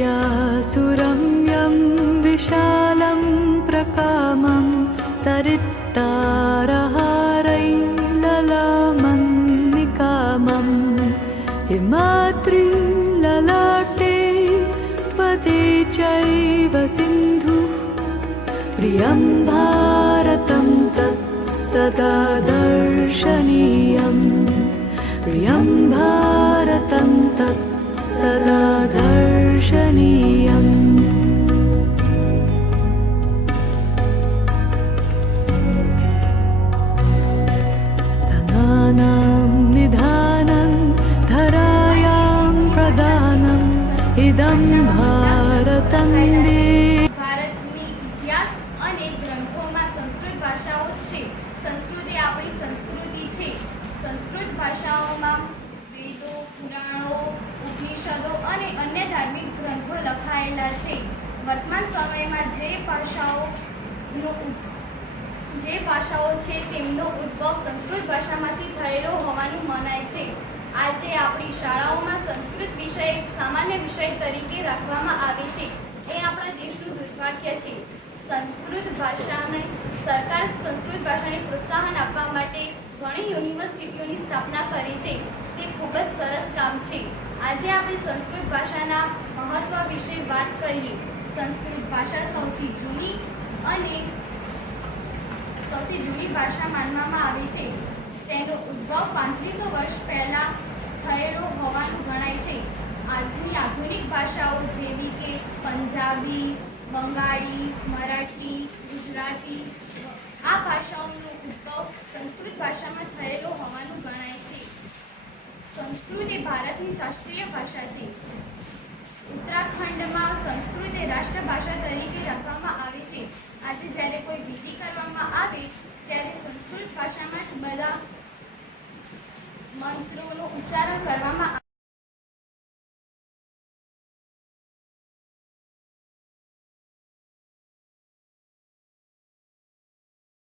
सुरम्यं विशालं प्रकामं सरित्तारहारैललामन्निकामं हिमाद्रिललाटे पदे चैव सिन्धु प्रियं भारतं तत् सदा दर्शनीयं प्रियं भारतं तत् सदा दर्शनीयम् धनानां निधानं धरायां प्रदानम् इदं भारतं ભારતની ઇતિહાસ અને ગ્રંથોમાં સંસ્કૃત ભાષાઓ છે. સંસ્કૃત એ આપણી સંસ્કૃતિ છે. સંસ્કૃત ભાષાઓમાં વેદો, પુરાણો, ઉપનિષદો અને અન્ય ધાર્મિક ગ્રંથો લખાયેલા છે. વર્તમાન સમયમાં જે ભાષાઓ છે તેમનો ઉદ્ભવ સંસ્કૃત ભાષામાંથી થયેલો હોવાનું મનાય છે. આજે આપણી શાળાઓમાં સંસ્કૃત વિષય એક સામાન્ય વિષય તરીકે રાખવામાં આવે છે. એ આપણા દેશનું દુર્ભાગ્ય છે. સંસ્કૃત ભાષાને સરકાર સંસ્કૃત ભાષાને પ્રોત્સાહન આપવા માટે ઘણી યુનિવર્સિટીઓની સ્થાપના કરી છે. તે ખૂબ જ સરસ કામ છે. આજે આપણે સંસ્કૃત ભાષાના મહત્વ વિશે વાત કરીએ. સંસ્કૃત ભાષા સૌથી જૂની ભાષા માનવામાં આવે છે. તેનો ઉદ્ભવ 3500 વર્ષ પહેલાં થયેલો હોવાનું ગણાય છે. આજની આધુનિક ભાષાઓ જેવી કે પંજાબી, બંગાળી, મરાઠી, ગુજરાતી આ ભાષાઓનો ઉદ્ભવ સંસ્કૃત ભાષામાં થયેલો હોવાનું ગણાય છે. સંસ્કૃત એ ભારતની શાસ્ત્રીય ભાષા છે. ઉત્તરાખંડમાં સંસ્કૃત એ રાષ્ટ્રભાષા તરીકે રાખવામાં આવે છે. આજે જ્યારે કોઈ વિધિ કરવામાં આવે ત્યારે સંસ્કૃત ભાષામાં જ બધા મંત્રોનું ઉચ્ચારણ કરવામાં